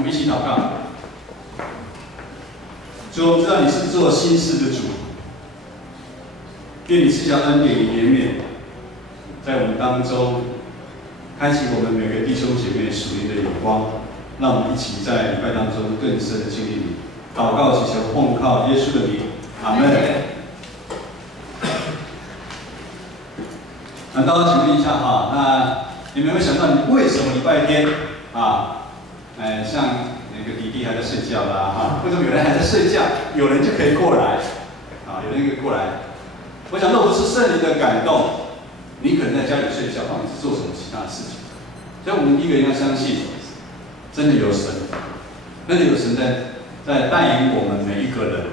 我们一起祷告。主，我们知道你是做新事的主，愿你赐下恩典与怜悯，在我们当中开启我们每个弟兄姐妹属灵的眼光，让我们一起在礼拜当中更深的经历你。祷告祈求奉靠耶稣的名，阿门。那大家请问一下哈，那你们有没有想到你为什么礼拜天啊，像那个弟弟还在睡觉啦哈，为什么有人还在睡觉，有人就可以过来啊，有人可以过来？我想若不是圣灵的感动，你可能在家里睡觉，或者是做什么其他的事情。所以我们第一个人要相信，真的有神，真的有神在带领我们每一个人。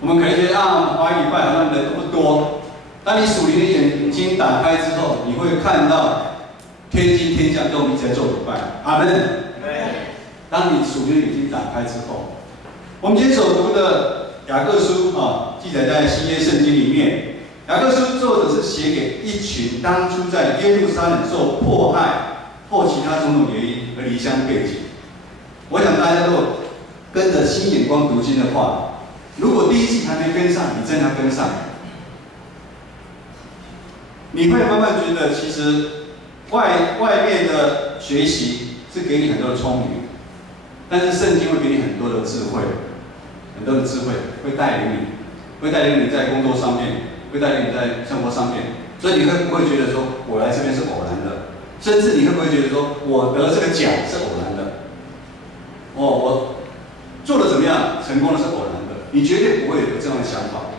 我们可能觉得啊，华语礼拜好像人都不多。当你属灵的眼睛打开之后，你会看到天经天象跟我们一起来做礼拜。阿门。当你属灵的眼睛打开之后，我们今天所读的雅各书啊，记载在新约圣经里面。雅各书作者是写给一群当初在耶路撒冷受迫害或其他种种原因而离乡背井。我想大家如果跟着新眼光读经的话，如果第一季还没跟上，你真的要跟上。你会慢慢觉得，其实外面的学习是给你很多的聪明，但是圣经会给你很多的智慧，很多的智慧会带领你在工作上面，会带领你在生活上面。所以你会不会觉得说，我来这边是偶然的？甚至你会不会觉得说，我得这个奖是偶然的？我做的怎么样，成功的是偶然的？你绝对不会有这样的想法。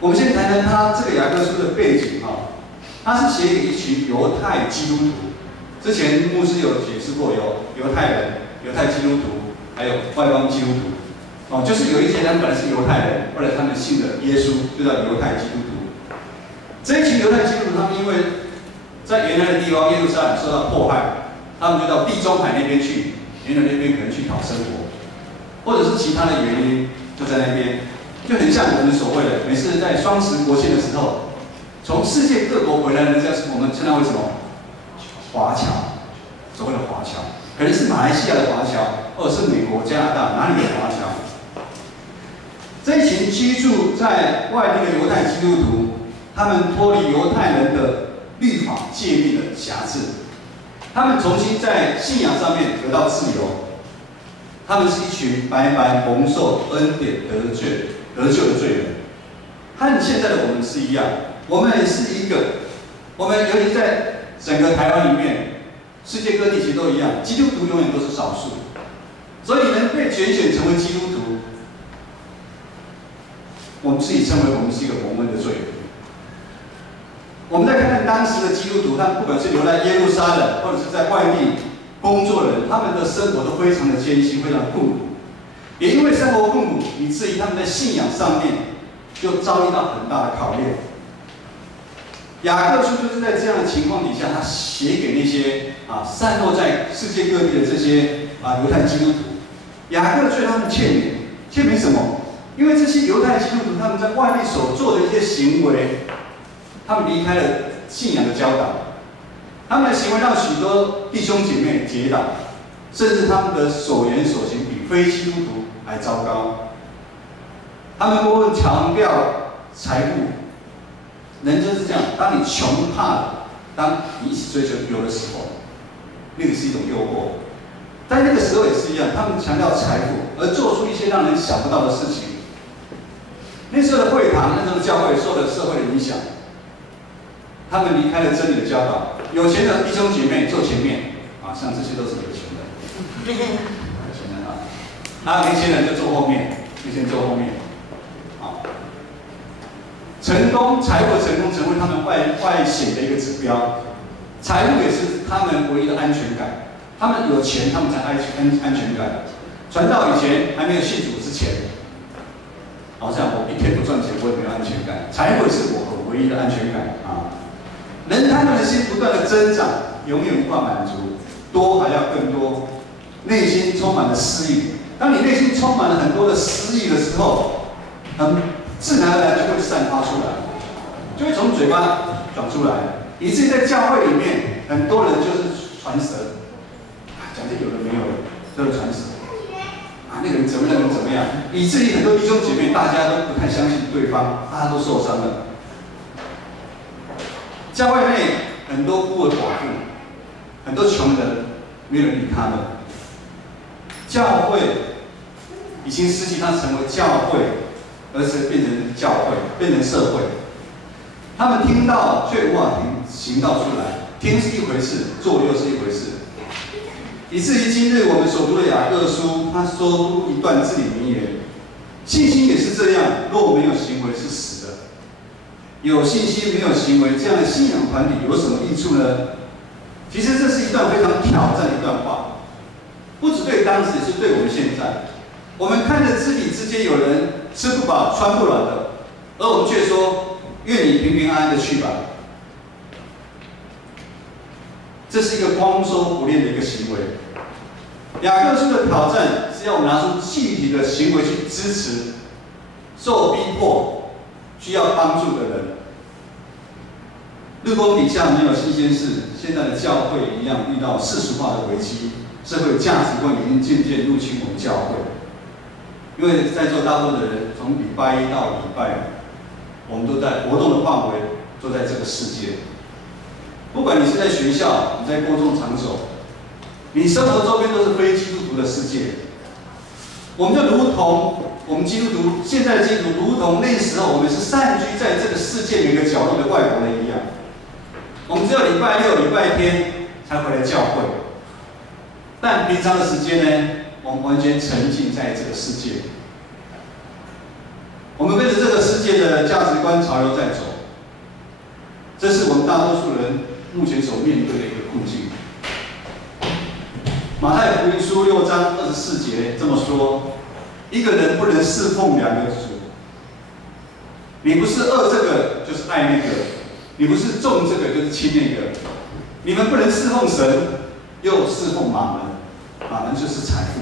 我们先谈谈他这个雅各书的背景哈，他是写给一群犹太基督徒。之前牧师有解释过，有犹太人、犹太基督徒，还有外邦基督徒。哦，就是有一些人本来是犹太人，后来他们信了耶稣，就叫犹太基督徒。这一群犹太基督徒，他们因为在原来的地方耶路撒冷受到迫害，他们就到地中海那边去，原来那边可能去讨生活，或者是其他的原因，就在那边。就很像我们所谓的，每次在双十国庆的时候，从世界各国回来的人，我们称它为什么？华侨，所谓的华侨，可能是马来西亚的华侨，或者是美国、加拿大哪里的华侨。这一群居住在外地的犹太基督徒，他们脱离犹太人的律法诫命的辖制，他们重新在信仰上面得到自由。他们是一群白白蒙受恩典得救的罪人，和现在的我们是一样。我们也是一个，我们尤其在整个台湾里面，世界各地其实都一样，基督徒永远都是少数。所以能被拣选成为基督徒，我们自己称为我们是一个蒙恩的罪人。我们再看看当时的基督徒，他们不管是留在耶路撒冷，或者是在外地工作的人，他们的生活都非常的艰辛，非常的困苦。也因为生活困苦，以至于他们在信仰上面就遭遇到很大的考验。雅各书就是在这样的情况底下，他写给那些散落在世界各地的这些犹太基督徒。雅各对他们劝勉什么？因为这些犹太基督徒他们在外面所做的一些行为，他们离开了信仰的教导，他们的行为让许多弟兄姐妹跌倒，甚至他们的所言所行比非基督徒还糟糕。他们过分强调财富，人就是这样。当你穷怕了，当你一直追求有的时候，那个是一种诱惑。在那个时候也是一样，他们强调财富，而做出一些让人想不到的事情。那时候的会堂，那时候的教会受了社会的影响，他们离开了真理的教导。有钱的弟兄姐妹坐前面，像这些都是有钱的，有钱人还有年轻人就坐后面，年轻人坐后面。成功，财务的成功成为他们外显的一个指标，财务也是他们唯一的安全感。他们有钱，他们才安全感。传道以前还没有信主之前，好像我一天不赚钱，我也没有安全感。财务是我唯一的安全感人他们的心不断的增长，永远无法满足，多还要更多，内心充满了私欲。当你内心充满了很多的私欲的时候，自然而然就会散发出来，就会从嘴巴转出来，以至于在教会里面，很多人就是传舌，讲的有的没有都有传舌。啊，那个人怎么，那个人怎么样，以至于很多弟兄姐妹大家都不太相信对方，大家都受伤了。教会内很多孤儿寡妇，很多穷人，没有人理他们。教会已经失去它成为教会，而是变成教会，变成社会。他们听到却无法行道出来，听是一回事，做又是一回事。以至于今日我们所读的雅各书，他说出一段至理名言：信心也是这样，若没有行为是死的。有信心没有行为，这样的信仰团体有什么益处呢？其实这是一段非常挑战的一段话，不只对当时，也是对我们现在。我们看着肢体之间有人吃不饱穿不暖的，而我们却说愿你平平安安的去吧。这是一个光说不练的一个行为。雅各书的挑战是要我们拿出具体的行为去支持受逼迫、需要帮助的人。日光底下没有新鲜事，现在的教会一样遇到世俗化的危机，社会价值观已经渐渐入侵我们教会。因为在座大部分的人，从礼拜一到礼拜五，我们都在活动的范围都在这个世界。不管你是在学校，你在公众场所，你生活周边都是非基督徒的世界。我们就如同我们基督徒，现在的基督徒，如同那时候我们是散居在这个世界每个角落的外国人一样。我们只有礼拜六、礼拜天才回来教会，但平常的时间呢，我们完全沉浸在这个世界。我们跟着这个世界的价值观潮流在走，这是我们大多数人目前所面对的一个困境。马太福音书6章24节这么说：一个人不能侍奉两个主，你不是恶这个就是爱那个，你不是重这个就是轻那个，你们不能侍奉神又侍奉马门，马门就是财富。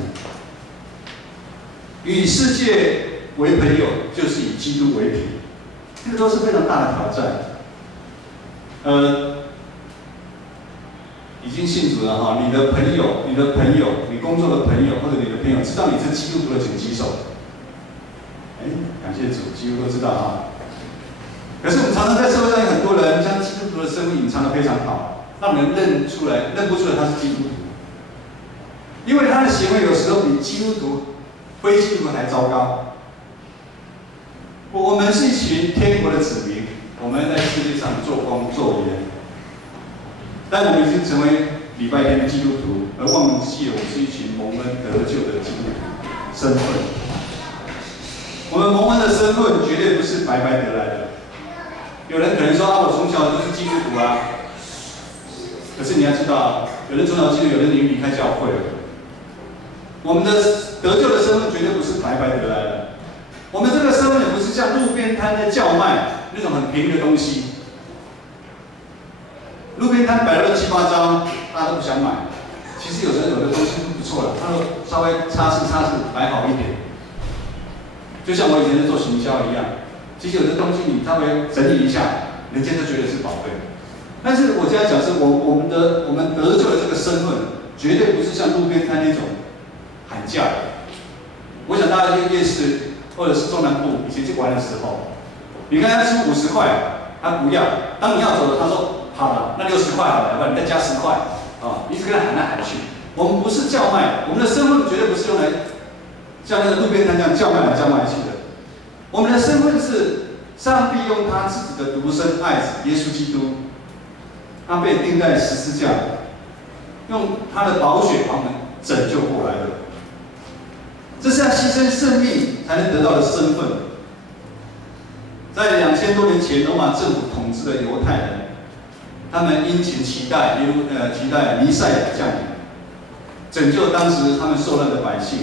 与世界为朋友，就是以基督为敌，这个都是非常大的挑战。已经信主了哈，你的朋友、你工作的朋友或者你的朋友，知道你是基督徒的请举手。感谢主，几乎都知道哈。可是我们常常在社会上有很多人将基督徒的身份隐藏得非常好，让人认不出来他是基督徒，因为他的行为有时候比基督徒、非基督徒还糟糕。我们是一群天国的子民，我们在世界上做工作盐。但我们已经成为礼拜天的基督徒，而忘记了我们是一群蒙恩得救的基督徒身份。我们蒙恩的身份绝对不是白白得来的。有人可能说我从小就是基督徒啊，可是你要知道，有人从小基督徒，有人已经离开教会了。我们的得救的身份绝对不是白白得来的。我们这个身份也不是像路边摊在叫卖那种很便宜的东西。路边摊摆了7、8张，大家都不想买。其实有的东西不错了，它都稍微擦拭摆好一点。就像我以前在做行销一样，其实有的东西你稍微整理一下，人家就觉得是宝贝。但是我这样讲是我们得救的这个身份，绝对不是像路边摊那种喊价的。我想大家去夜市或者是中南部以前去玩的时候，你看他出50块，他不要，当你要走了，他说。好了，那60块好了，要不然你再加10块啊！一直跟他喊来喊去。我们不是叫卖，我们的身份绝对不是用来像那个路边摊这样叫卖来叫卖去的。我们的身份是上帝用他自己的独生爱子耶稣基督，他被钉在十字架，用他的宝血把我们拯救过来的。这是要牺牲生命才能得到的身份。在2000多年前，罗马政府统治的犹太人。他们殷勤期待弥赛亚降临，拯救当时他们受难的百姓。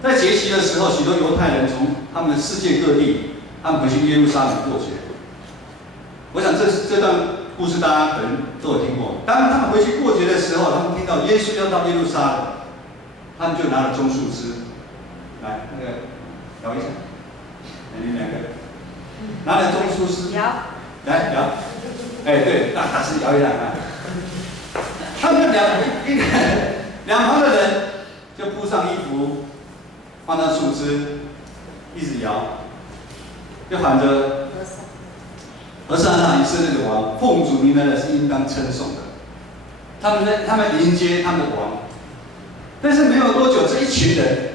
在节期的时候，许多犹太人从他们世界各地，他们回去耶路撒冷过节。我想这段故事大家可能都有听过。当他们回去过节的时候，他们听到耶稣要到耶路撒冷，他们就拿了棕树枝，来那个摇一下，你们2个拿了棕树枝，来摇。对，大声摇一下啊！他们两旁的人就铺上衣服，放上树枝，一直摇，就喊着和散那以色列的王，奉主名来的是应当称颂的。他们迎接他们的王，但是没有多久，这一群人，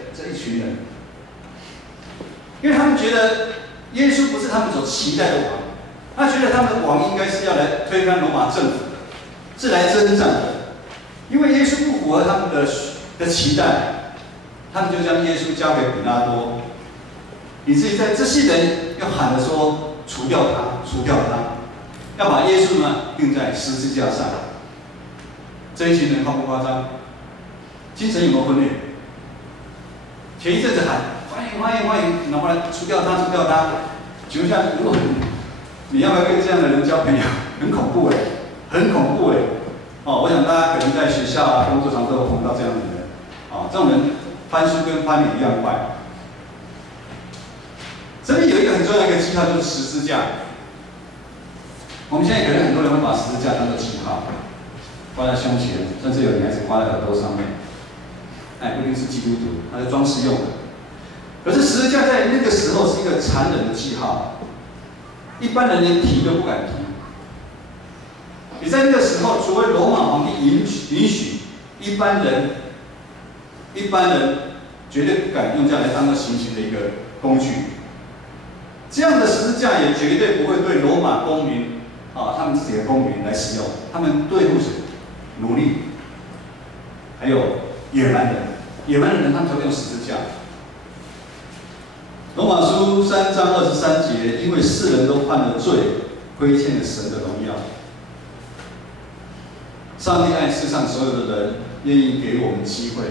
因为他们觉得耶稣不是他们所期待的王，他觉得他们的王应该是要来推翻罗马政府的，是来征战的。因为耶稣不符合他们的期待，他们就将耶稣交给比拉多，以至于在这些人又喊着说：除掉他，除掉他，要把耶稣呢钉在十字架上。这一群人夸不夸张？精神有没有分裂？前一阵子喊欢迎欢迎欢迎，然后呢除掉他，除掉他。请问一下，如果你要不要跟这样的人交朋友？很恐怖哎，很恐怖哎。哦，我想大家可能在学校啊、工作上都有碰到这样的人。哦，这种人翻书跟翻脸一样快。这里有一个很重要的一个记号，就是十字架。我们现在可能很多人会把十字架当做记号，挂在胸前，甚至有女孩子挂在耳朵上面。不一定是基督徒，它是装饰用的。可是十字架在那个时候是一个残忍的记号，一般人连提都不敢提。你在那个时候，除非罗马皇帝允许，一般人绝对不敢用这样来当做行刑的一个工具。这样的十字架也绝对不会对罗马公民他们自己的公民来使用，他们对付谁？奴隶，还有野蛮人。野蛮人他们才会用十字架。罗马书3章23节，因为世人都犯了罪，亏欠了神的荣耀。上帝爱世上所有的人，愿意给我们机会，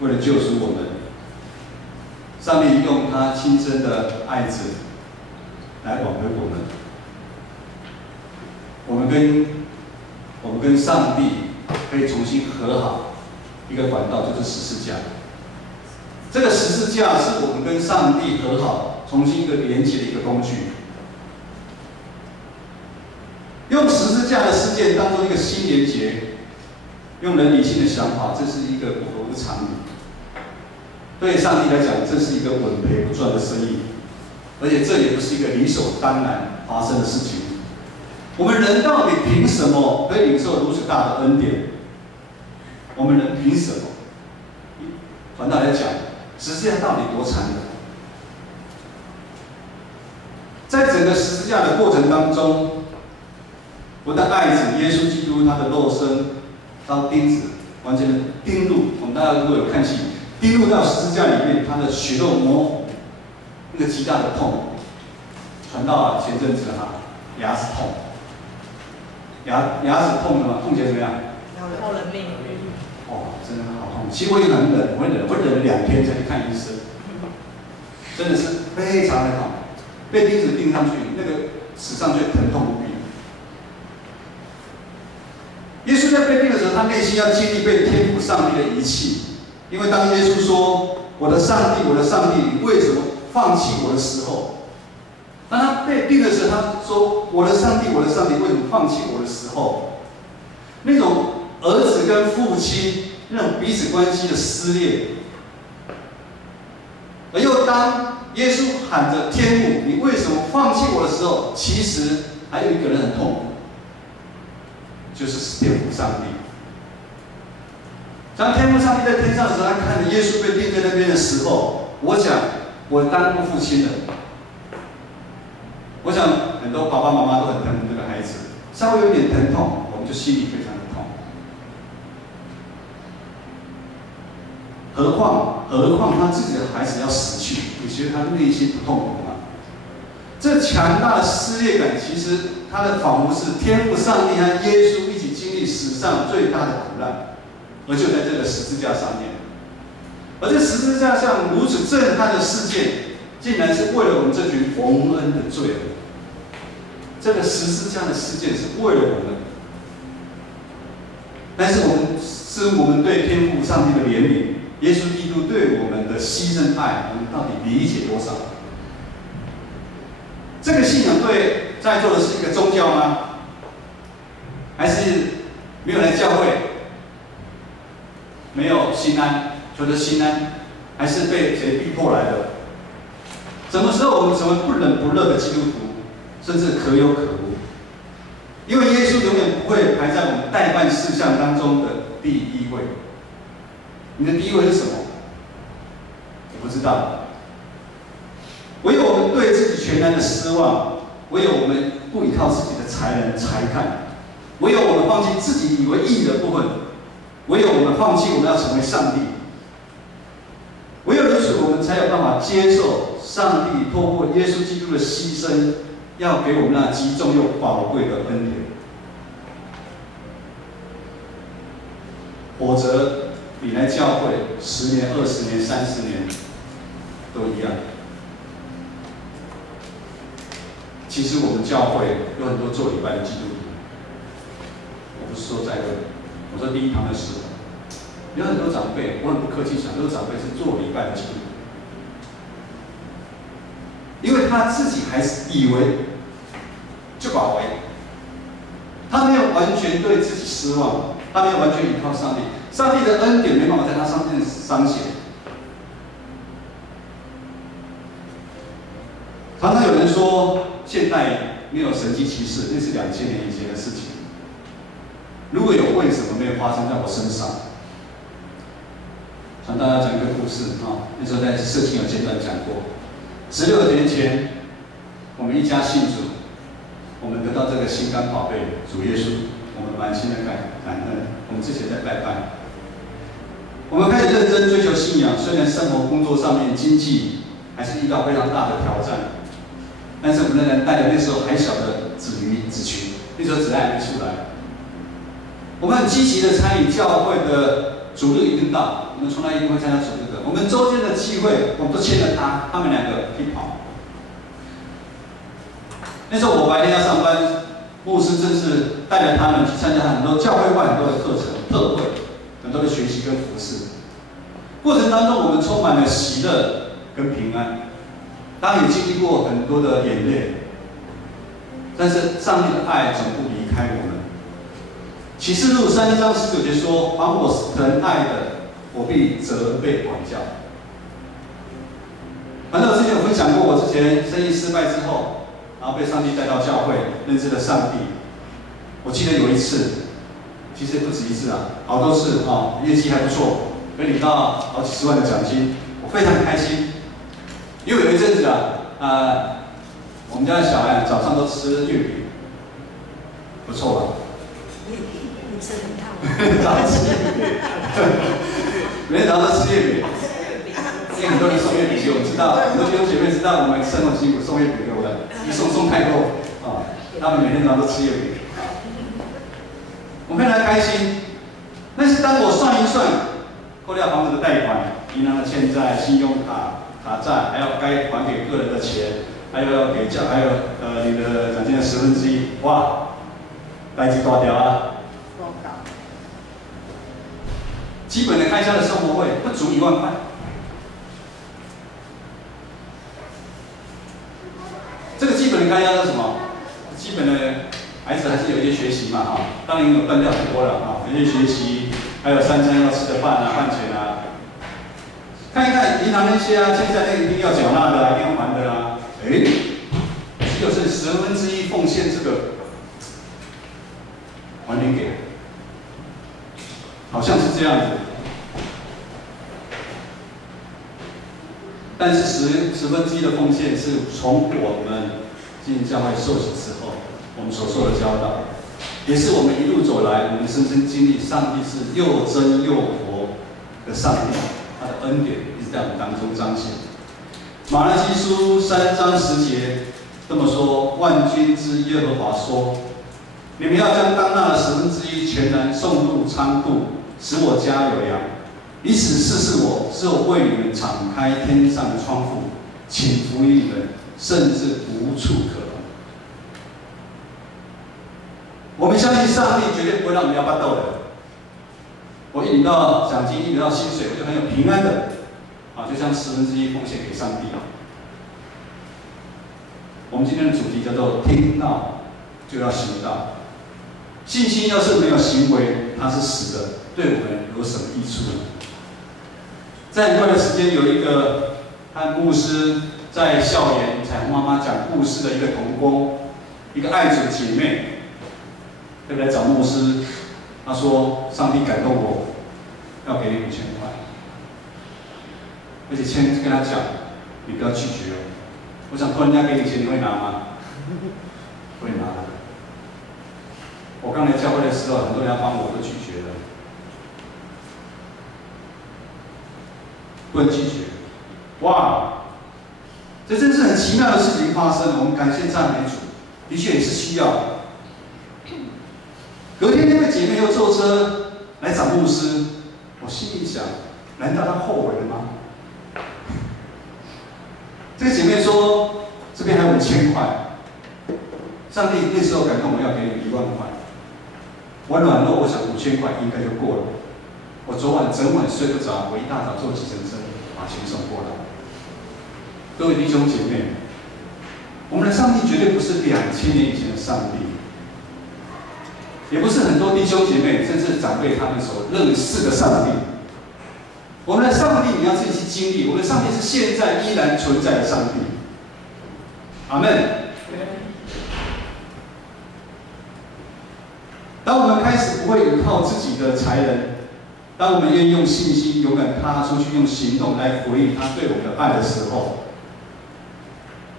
为了救赎我们。上帝用他亲生的爱子来挽回我们。我们跟上帝可以重新和好。一个管道就是十字架，这个十字架是我们跟上帝和好、重新一个连接的一个工具。用十字架的事件当做一个新连结，用人理性的想法，这是一个不合乎常理。对上帝来讲，这是一个稳赔不赚的生意，而且这也不是一个理所当然发生的事情。我们人到底凭什么可以领受如此大的恩典？我们人凭什么？传道来讲，十字架到底多残忍？在整个十字架的过程当中，我的爱子耶稣基督他的肉身当钉子完全的钉入，我们大家如果有看戏，钉入到十字架里面，他的血肉模糊，那个极大的痛。传道前阵子牙齿痛，牙齿痛了吗？痛起来怎么样？要人命。真的好痛！其实我也很忍，我忍了2天才去看医生，真的是非常的痛。被钉子钉上去，那个史上最疼痛无比。耶稣在被钉的时候，他内心要经历被天父上帝的遗弃，因为当耶稣说：“我的上帝，我的上帝，你为什么放弃我的时候？”当他被钉的时候，他说：“我的上帝，我的上帝，为什么放弃我的时候？”那种儿子跟父亲那种彼此关系的撕裂，而又当耶稣喊着天父，你为什么放弃我的时候，其实还有一个人很痛苦，就是天父上帝。当天父上帝在天上的时候，他看着耶稣被钉在那边的时候，我想我当过父亲的，我想很多爸爸妈妈都很疼这个孩子，稍微有点疼痛，我们就心里非常的痛。何况他自己的孩子要死去，你觉得他内心不痛苦吗？这强大的撕裂感，其实他的仿佛是天父上帝和耶稣一起经历史上最大的苦难，而就在这个十字架上面。而这十字架上如此震撼的事件，竟然是为了我们这群蒙恩的罪人。这个十字架的事件是为了我们，但是我们对天父上帝的怜悯。耶稣基督对我们的牺牲爱，我们到底理解多少？这个信仰对在座的是一个宗教吗？还是没有来教会，没有心安，求得心安，还是被谁逼迫来的？什么时候我们成为不冷不热的基督徒，甚至可有可无？因为耶稣永远不会排在我们待办事项当中的第一位。你的第一位是什么？我不知道。唯有我们对自己全然的失望，唯有我们不依靠自己的才能才干，唯有我们放弃自己以为义的部分，唯有我们放弃我们要成为上帝，唯有如此，我们才有办法接受上帝透过耶稣基督的牺牲，要给我们那极重又宝贵的恩典。否则，你来教会10年、20年、30年都一样。其实我们教会有很多做礼拜的基督徒，我不是说在位，我说第一堂的时候，有很多长辈，我很不客气讲，很多长辈是做礼拜的基督徒，因为他自己还是以为就把为，他没有完全对自己失望，他没有完全依靠上帝，上帝的恩典没办法在他上面彰显。常常有人说，现代没有神迹奇事，那是2000年以前的事情。如果有，为什么没有发生在我身上？向大家讲一个故事啊，那时候在社青有阶段讲过。16年前，我们一家信主，我们得到这个心肝宝贝主耶稣，我们满心的感恩。我们之前在拜拜，我们开始认真追求信仰，虽然生活工作上面经济还是遇到非常大的挑战。但是我们仍然带着那时候还小的子群，那时候子还没出来。我们很积极的参与教会的主日引导，我们从来一定会参加主日的。我们周间的聚会，我们都牵着他们2个去跑。那时候我白天要上班，牧师正是带着他们去参加很多教会外很多的课程、特会，很多的学习跟服事。过程当中，我们充满了喜乐跟平安。当然也经历过很多的眼泪，但是上帝的爱总不离开我们。启示录3章19节说：“凡我疼爱的，我必责备管教。”反正我之前有分享过，我之前生意失败之后，然后被上帝带到教会，认识了上帝。我记得有一次，其实不止一次啊，好多次啊，业绩还不错，可以领到好几10万的奖金，我非常开心。因为有一阵子我们家的小孩早上都吃月饼，不错吧？你吃很烫。早上吃月饼，每天早上都吃月饼。因为很多人送月饼给我们，知道很多弟兄姐妹知道我们生活辛苦，送月饼给我们，一送太多啊，他们每天早上都吃月饼，我非常开心。但是当我算一算，扣掉房子的贷款、银行的欠债、信用卡债，还有该还给个人的钱，还有要给还有你的奖金的1/10，哇，代志大条啊！基本的开销的生活费不足1万块。这个基本的开销是什么？基本的孩子还是有一些学习嘛哈，当然有断掉很多了啊，有些学习，还有3餐要吃的饭钱啊。看一看银行那些欠债那一定要缴纳的一定要还的只有是1/10奉献这个还点给，好像是这样子。但是1/10的奉献是从我们进教会受洗之后，我们所受的教导，也是我们一路走来，我们深深经历上帝是又真又活的上帝。他的恩典一直在我们当中彰显。马拉基书3章10节这么说：“万军之耶和华说，你们要将当纳的1/10全然送入仓库，使我家有粮，以此试试我，是我为你们敞开天上的窗户，请福于你们，甚至无处可容。”我们相信上帝绝对不会让我们要巴豆的。我一领到奖金，一领到薪水，我就很有平安的，就将1/10奉献给上帝。我们今天的主题叫做听到就要行道。信心要是没有行为，它是死的，对我们有什么益处呢？在很短的时间，有一个和牧师在校园彩虹妈妈讲故事的一个同工，一个爱主的姐妹，特别来找牧师，她说：“上帝感动我，要给你5000块，而且跟他讲，你不要拒绝哦。我想托人家给你钱，你会拿吗？会拿的。我刚来教会的时候，很多人要帮我，都拒绝了。”不能拒绝，哇！这真是很奇妙的事情发生了。我们感谢赞美主，的确也是需要。隔天那位姐妹又坐车来找牧师，我心里想：难道她后悔了吗？这个姐妹说：“这边还有5000块，上帝那时候感动我要给你1万块。”我软弱，我想5000块应该就过了。我昨晚整晚睡不着，我一大早坐计程车把钱送过来。各位弟兄姐妹，我们的上帝绝对不是2000年以前的上帝，也不是很多弟兄姐妹甚至长辈他们所认识的上帝。我们的上帝，你要自己去经历。我们的上帝是现在依然存在的上帝。阿门。当我们开始不会依靠自己的才能，当我们愿意用信心勇敢踏出去，用行动来回应他对我们的爱的时候，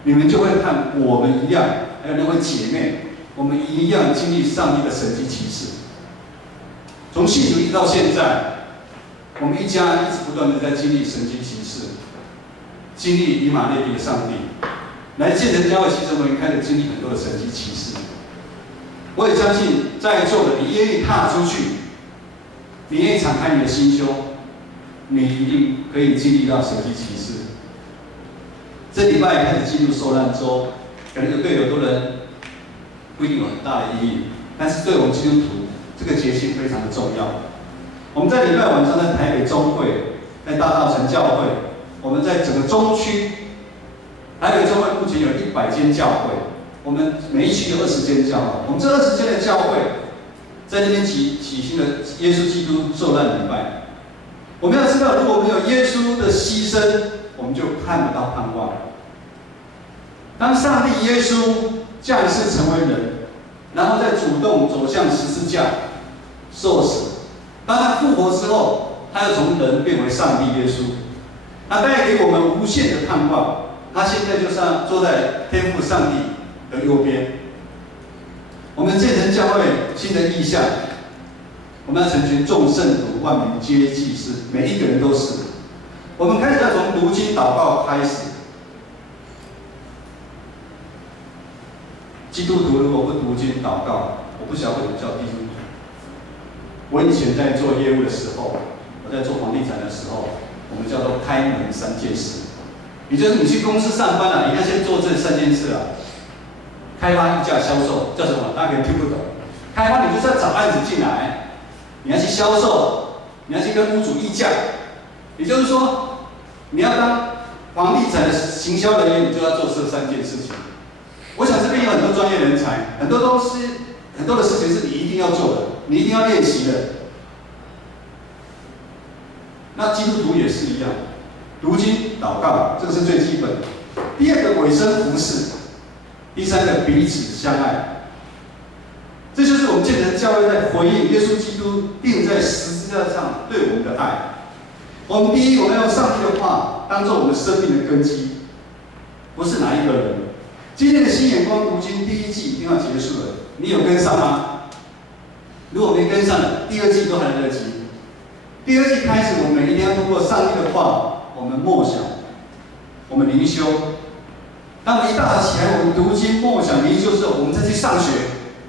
你们就会看我们一样，还有那位姐妹，我们一样经历上帝的神迹奇事。从信主一直到现在，我们一家一直不断的在经历神迹奇事，经历以马内利的上帝。来建成教会，其实我们开始经历很多的神迹奇事。我也相信在座的你愿意踏出去，你愿意敞开你的心胸，你一定可以经历到神迹奇事。这礼拜开始进入受难周，可能对很多人不一定有很大的意义，但是对我们基督徒，这个节庆非常的重要。我们在礼拜晚上在台北中会，在大稻埕教会，我们在整个中区，台北中会目前有100间教会。我们每一区有20间教会，我们这20间的教会，在那边举行了耶稣基督受难礼拜。我们要知道，如果没有耶稣的牺牲，我们就看不到盼望。当上帝耶稣降世成为人，然后再主动走向十字架受死，当他复活之后，他又从人变为上帝耶稣，他带给我们无限的盼望。他现在就像坐在天父上帝的右边。我们建成教会新的意向，我们要成全众圣徒，万民皆祭司，每一个人都是。我们开始要从读经祷告开始。基督徒如果不读经祷告，我不晓得为什么叫基督徒。我以前在做业务的时候，我在做房地产的时候，我们叫做开门3件事。也就是你去公司上班你要先做这3件事开发、议价、销售，叫什么？大家可能听不懂。开发你就是要找案子进来，你要去销售，你要去跟屋主议价。也就是说，你要当房地产的行销人员，你就要做这3件事情。我想这边有很多专业人才，很多的事情是你一定要做的，你一定要练习的。那基督徒也是一样，读经、祷告，这个是最基本的。第2个，委身服侍；第3个，彼此相爱。这就是我们建成教会在回应耶稣基督钉在十字架上对我们的爱。我们第一，我们要用上帝的话当做我们生命的根基，不是哪一个人。今天的新眼光读经第1季已经要结束了，你有跟上吗？如果没跟上，第2季都还来得及。第2季开始，我们一定要通过上帝的话，我们默想，我们灵修。当我们一大早起来，我们读经、默想、灵修之后，我们再去上学，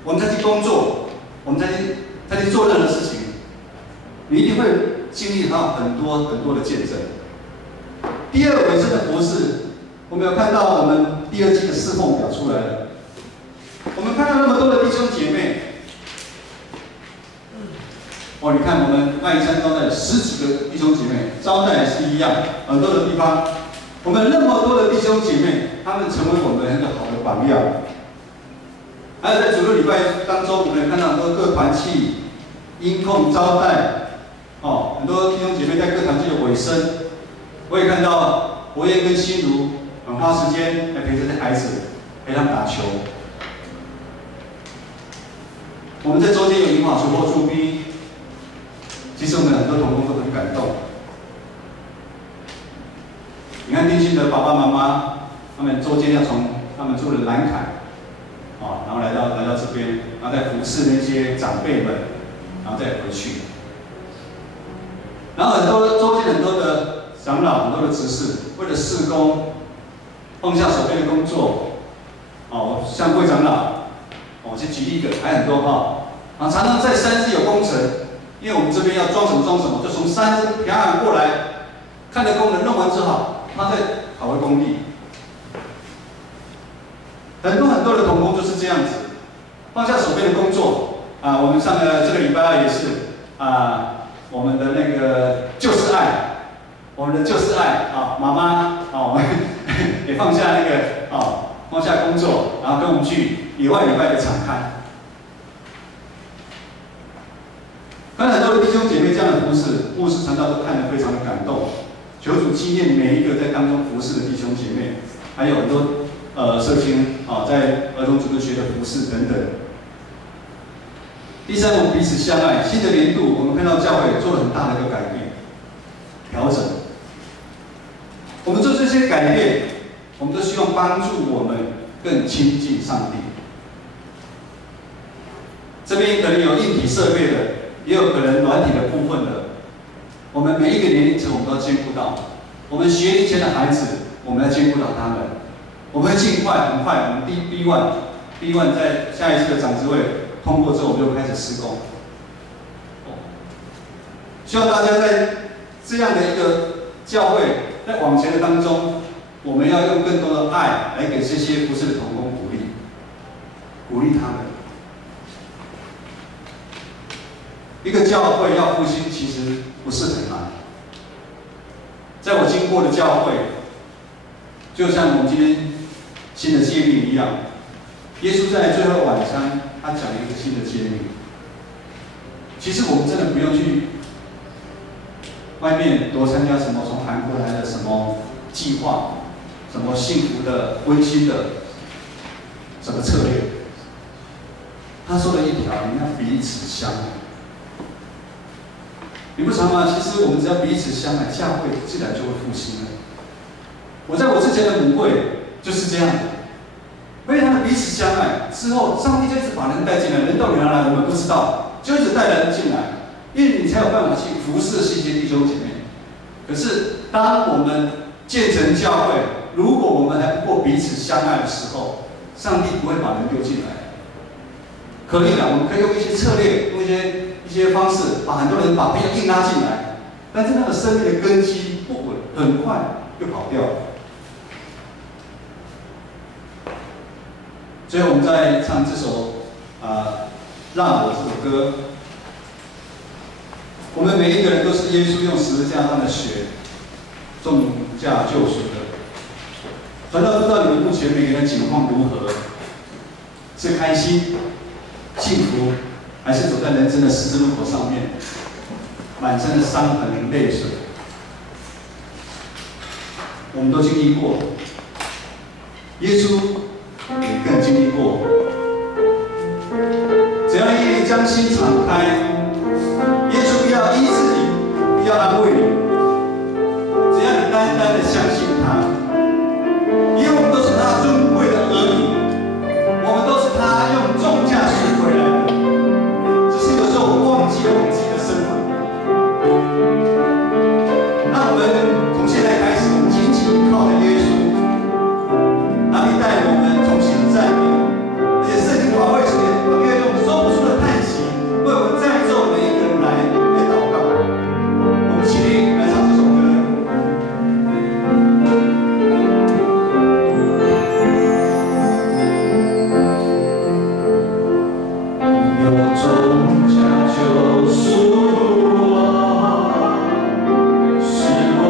我们再去工作，我们再去做任何事情，你一定会经历到很多的见证。第2个委身的服事，我们有看到我们第2季的侍奉表出来了。我们看到那么多的弟兄姐妹，你看我们外山招待10几个弟兄姐妹，招待也是一样，很多的地方，我们那么多的弟兄姐妹，他们成为我们很好的榜样。还有在主日礼拜当中，我们有看到很多各团契、音控、招待，很多弟兄姐妹在各团契的委身，我也看到博彦跟心如很花时间来陪这些孩子，陪他们打球。我们在周间有银华出或出兵，其实我们很多同工都很感动。你看丁信的爸爸妈妈，他们周间要从他们住的南坎，然后来到这边，然后再服侍那些长辈们，然后再回去。然后周间很多的长老，很多的执事，为了事工，放下手边的工作，像会长老，我先举一个，还很多常常在山上有工程，因为我们这边要装什么，就从山上平安过来，看着工人弄完之后，他再跑回工地。很多的同工就是这样子，放下手边的工作我们上个这个礼拜二也是我们的那个就是爱，妈妈我们也放下那个放下工作，然后跟我们去野外礼拜的场刊。看很多的弟兄姐妹这样的服侍，牧师传道都看得非常的感动。求主纪念每一个在当中服侍的弟兄姐妹，还有很多社青在儿童组织学的服侍等等。第三，我们彼此相爱。新的年度，我们看到教会做了很大的一个改变、调整。我们做这些改变，我们都希望帮助我们更亲近上帝。这边可能有硬体设备的，也有可能软体的部分的。我们每一个年龄层，我们都要兼顾到。我们学龄前的孩子，我们要兼顾到他们。我们会很快，我们B1在下一次的长执会通过之后，我们就开始施工。希望大家在这样的一个教会，在往前的当中，我们要用更多的爱来给这些服侍的同工鼓励他们。一个教会要复兴，其实不是很难。在我经过的教会，就像我们今天新的诫命一样，耶稣在最后晚餐，他讲了一个新的诫命。其实我们真的不用去外面多参加什么从韩国来的什么计划，什么幸福的、温馨的什么策略。他说了一条，你要彼此相爱。你不常吗？其实我们只要彼此相爱，教会自然就会复兴了。我在我之前的母会就是这样的，非常的彼此相爱。之后，上帝就一直把人带进来，人到哪来我们不知道，就一直带人进来，因为你才有办法去服侍这些弟兄姐妹。可是，当我们建成教会，如果我们还不够彼此相爱的时候，上帝不会把人丢进来。可以了，我们可以用一些策略，用一些方式，把很多人把朋友硬拉进来，但是那个生命的根基不稳，很快就跑掉了。所以我们在唱这首让我这首歌，我们每一个人都是耶稣用十字架上的血重价救赎的。传道知道你们目前每个人情况如何？是开心、幸福，还是走在人生的十字路口上面，满身的伤痕、泪水？我们都经历过，耶稣也更经历过。只要愿意将心敞开，耶稣不要医治你，不要安慰你，只要你单单的相信他，因为我们都是他尊贵的儿女，我们都是他用重价赎回来的。只是有时候我们忘记了我们自己的身份。让我们从现在开始，紧紧依靠着耶稣，让你带我们重新赞美。而且圣经保卫说，要用说不出的叹息，为我们在座每一个人来祷告。我们起立来唱这首歌。有重价救赎我，使我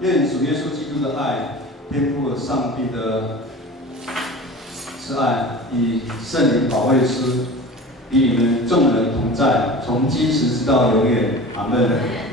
愿主耶稣基督的爱、天父上帝的慈爱与圣灵保惠师与你们众人同在，从今时直到永远。阿门。